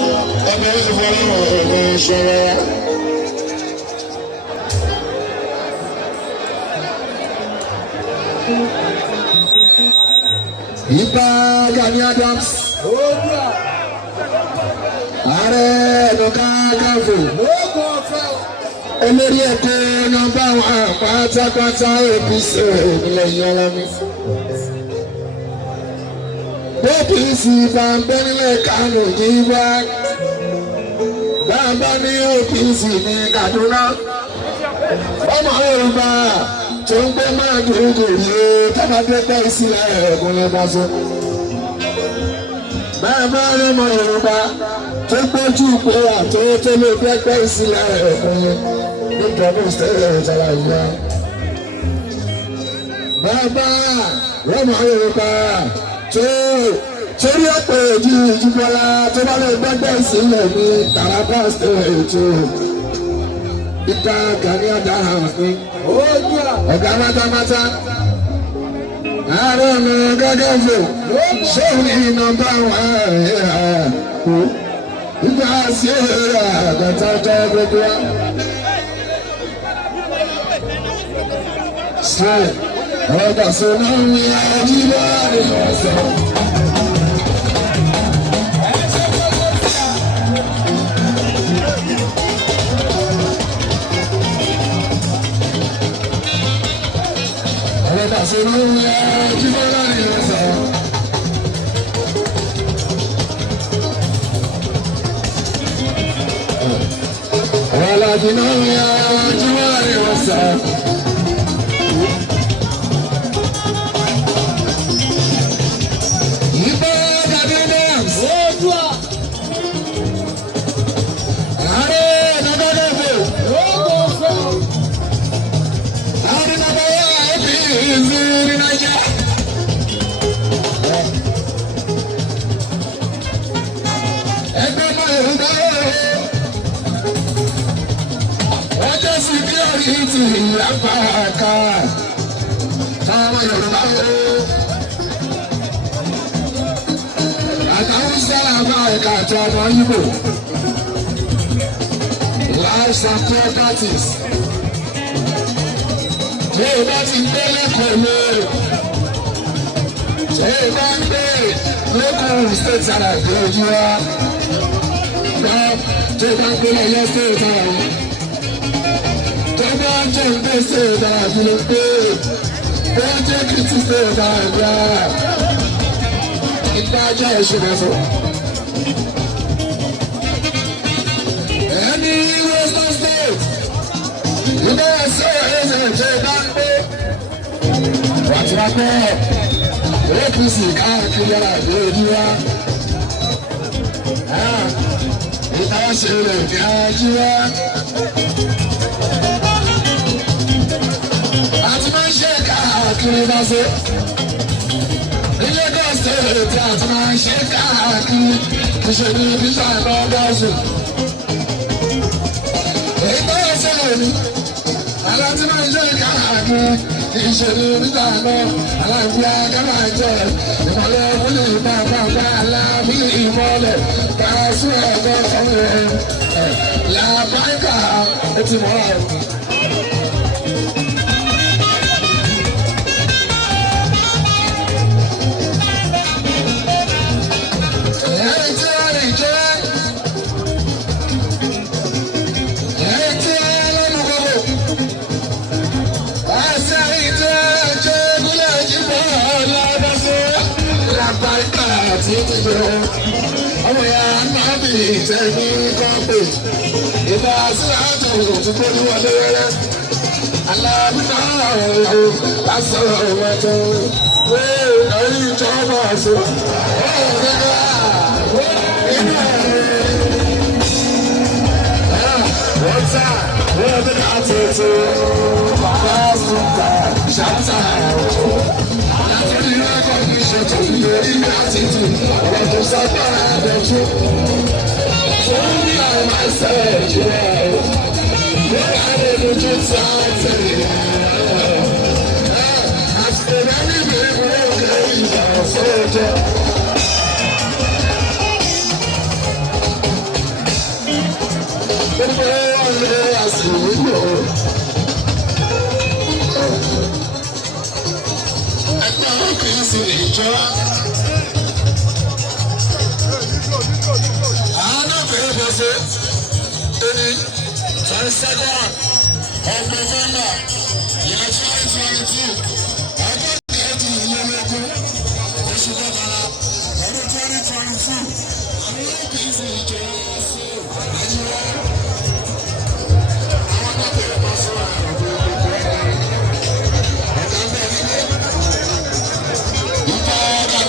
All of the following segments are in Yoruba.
ọmọ ìfọwọ́ ìṣẹ̀lẹ̀. Ipa Gani Adams. Ààrẹ Ẹ̀dọ̀ká Káfò. Olórí ẹ̀kọ́ nọ́mbà wọn pátápátá APC ìpínlẹ̀ Yọlámi. APC bàbá nílẹ̀ Kánò yìí wá. Bàbá ní APC ní Kaduna. Ọmọ Yorùbá tó ń gbé máa dòdò yìí tábàdẹ́gbẹ́ ìsílẹ̀ ẹ̀kúnlẹ̀ bá sọ. Bàbá ní ọmọ Yorùbá tó gbójú pé àtọ́wọ́tọ́ ló gbẹ́gbẹ́ ìsílẹ̀ ẹ̀kúnlẹ̀ nígbà tó ṣẹlẹ̀ ìtara ìyá. Bàbá ọmọ Yorùbá tó torí ọ̀pọ̀ èjì ìjìbọ̀lá tó bá lè gbẹ́gbẹ́ ìsílẹ̀ ní Taraba State ètò. Ipa Gani Adams ni ọ̀gá mátámátá ààrẹ ọ̀nà gẹ́gẹ́ fò ṣéun nọ́mbà wọn ìgbà sí èrè àgàtà ọjọ́ gbogbo wa. Ọ̀gá sọ̀nà ń yá jíbọ̀ nínú ọ̀sẹ̀. Lives and properties. Ṣé o bá ti gbé lẹ́kọ̀ọ́ lé? Ṣé o bá ń gbé lẹ́kọ̀ọ́ state ara ìgbé ojú wa? Gbọ́ tó bá ń gbé lọ́yọ́ state ara wọn. Tó bá ń jẹ́ ìgbé state ara ìgbé pé ó ń jẹ́ kìtì state ara ìgbé ara. Ìdájọ́ ìṣẹ̀lẹ̀ sọ. Ilé ẹsẹ̀ ẹ̀ṣẹ̀ ṣe dáńgbé. Wàtúwàpẹ́ APC káàkiri àgbẹ̀ ojú wa. Ìtawọ́ ṣe rẹ̀ ní ajú wa. Àti máa ń ṣe káàkiri lọ́sẹ̀. Ilé gọ́ọ̀sì tí a ti máa ń ṣe káàkiri ìṣèlú bíṣà náà gọ́ọ̀sì. Èyí tó yẹ sẹ́yìn ni. Aláti máa ń ṣe káàkiri ìṣèlú níta náà aláàbíà kábà jẹ ìmọ̀lẹ̀ wọlé bàbá aláàbí ìmọ̀lẹ̀ kàásù ẹ̀gbẹ́ fọ́nrẹ́ làbáìkà etí mọ́ra. Ọmọ ya máa bì ìtẹ́ni kọ́pẹ́ ìbá síláàtò òtúkọ́ ní wọlé rẹ̀ alábìnà ọ̀rọ̀ lásọ̀rọ̀ ọ̀mọ̀tò lórí ìjọba ọ̀sẹ̀ wọ́n tà wọ́n bí ká tuntun bàbá sùkà ṣàtà ọ̀tọ̀ látọ̀rí rẹ́kọ̀ ní ṣètò ìlérí àtìtì ọ̀rọ̀ tó sábàá àdọ̀tú fún mi àwọn máa ń sẹ́yìn jù ẹ̀ wọ́n bá lè lójú tí a ń tẹ̀lé àti ìrẹ́lẹ̀ ìgbèrè òkè ìjà ọ̀sọ́jọ́. lé àsìkò. Ẹgbẹ́ kì í sí ìjọba. Àwọn ọ̀gbìn ìbọ̀sẹ̀ ẹni 22nd of November year 2022 ọjọ́ kẹ́ẹ̀tì ìlẹ́lẹ́gún oṣù kọkànlá ọdún 2022 àwọn ọ̀gbìn ìsìn ìjọba sí àyíwá àwọn akẹ́kọ̀ọ́ bá sọ̀rọ̀ àrùn ọ̀gá bẹ́ẹ̀ nílé ìfọ̀ ọ̀gá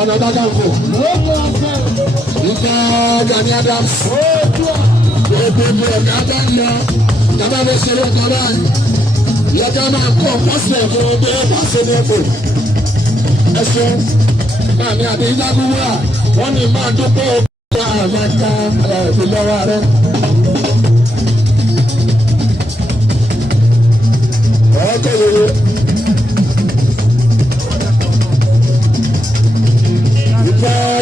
ọ̀nà Kakanfò ìgbà Gani Adams gbogbo ọ̀gá bá ń lọ dábà bó ṣe ló kọ́ báyìí lọ́jọ́ máa kọ́ pọ́sẹ̀ fún ọdẹ pàṣẹ ní ẹ̀kọ́ ẹ̀sùn màmí àti ìdágúwà wọ́n ní máa dúpọ̀ ọgbà àmàkà ìlọ́wọ́ rẹ̀. ọkọ̀ yòrò.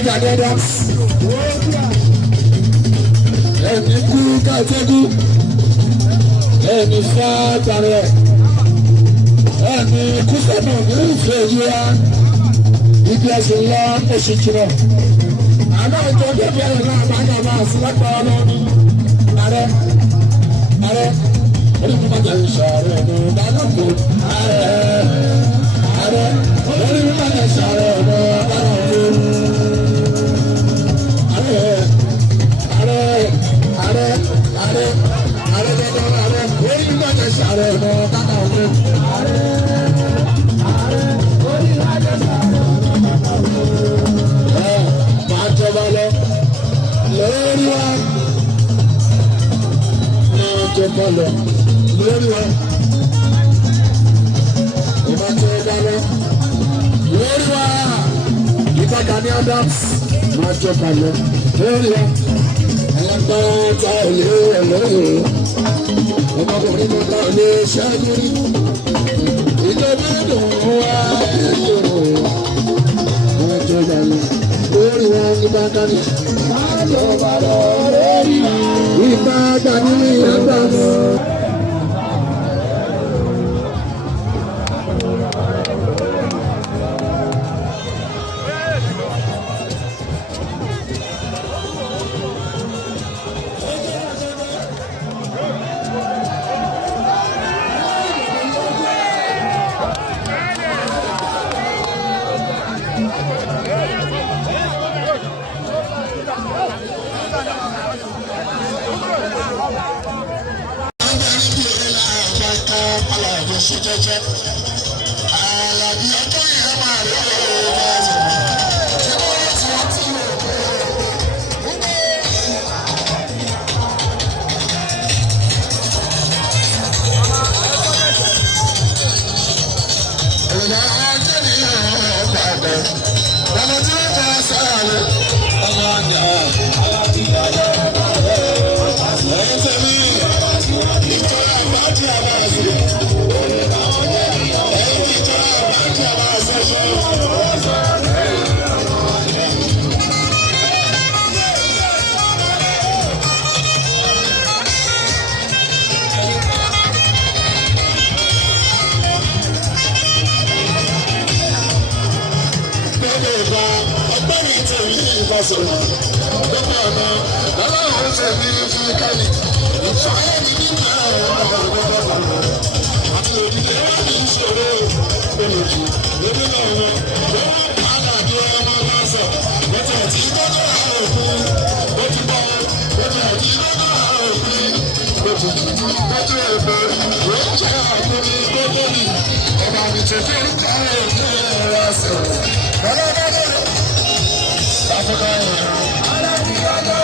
Gani Adams ẹni kú káàtẹ́kù ẹni fá tààrẹ ẹni kú sẹ́nu ní ìfẹ́ yíyá ibi ẹ̀sìn ńlá oṣù jùlọ àná ìjọ bẹ́ẹ̀ ẹ̀rọ náà máa ń yàrá àfúrápá ọlọ́run ààrẹ onímọ̀tà ìṣàrẹ̀ ọ̀nà ìdánilòpọ̀ ààrẹ onímọ̀tà ìṣàrẹ̀ ọ̀nà ìdánilòpọ̀. Lórí wa, ìgbà Gani Adams máa jọba lọ lórí wa. Ẹlẹ́gbẹ́ ta ilé ẹlẹ́yìn ọmọkùnrin kan ta ilé ṣẹ́gun ìjọba ìdùn wá ẹ̀yìn máa jọba lọ lórí wa ìgbà Gani. Máa jọba lọ lórí wa ìgbà Gani Adams. Thank you. tuntun tọ́jú ẹ̀fọ́ yóò jẹ́ àkórí gbogbo mi ọba mi tuntun ń ká ẹ̀fọ́ ẹ̀rọ ẹ̀sẹ̀ ọlọ́dọ́dọ́ Africa ẹ̀rọ alábíyájọ́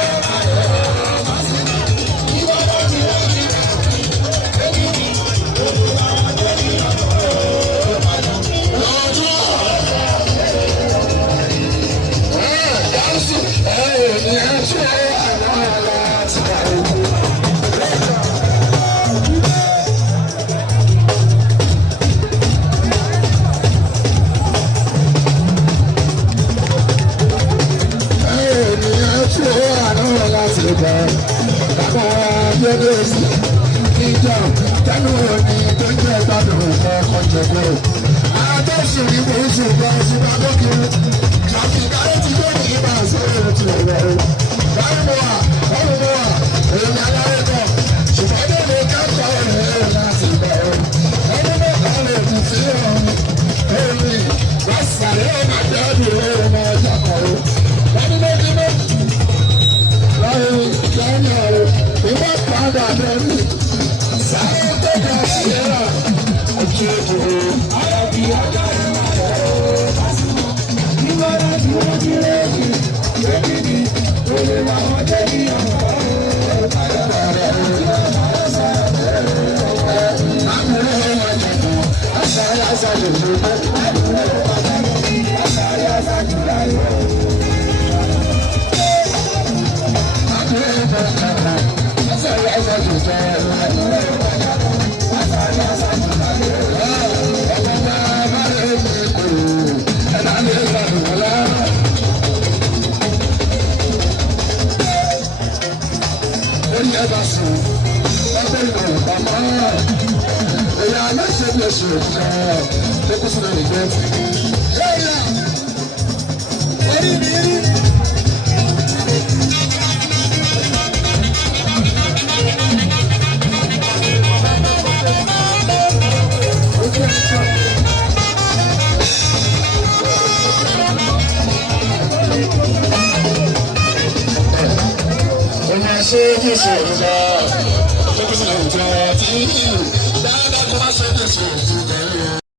Dáadáa kó má ṣe é